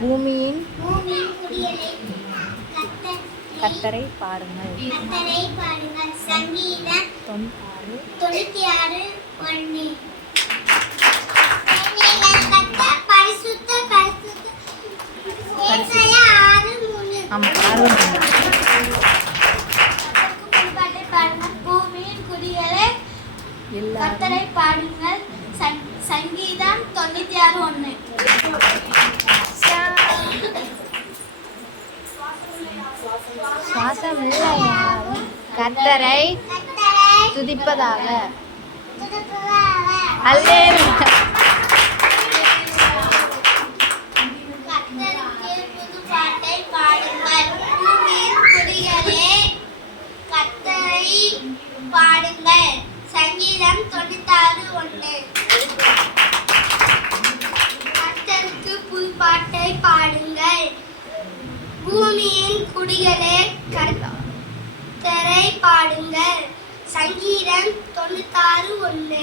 பூமியின் கர்த்தரை பாடுங்கள். சங்கீதம் 96:1. பூமியின் குடிகளே கர்த்தரை பாடுங்கள். சங்கீதம் 96:1. கர்த்தரை துதிப்பதாக. அல்லேலூயா. கர்த்தருக்கு புது பாட்டை பாடுங்கள். பூமியின் குடிகளே கர்த்தரை பாடுங்கள். சங்கீதம் 96:1. கர்த்தருக்கு புது பாட்டை பாடுங்கள். பூமியின் குடிகளே கர்த்தரை பாடுங்கள். சங்கீதம் 96:1.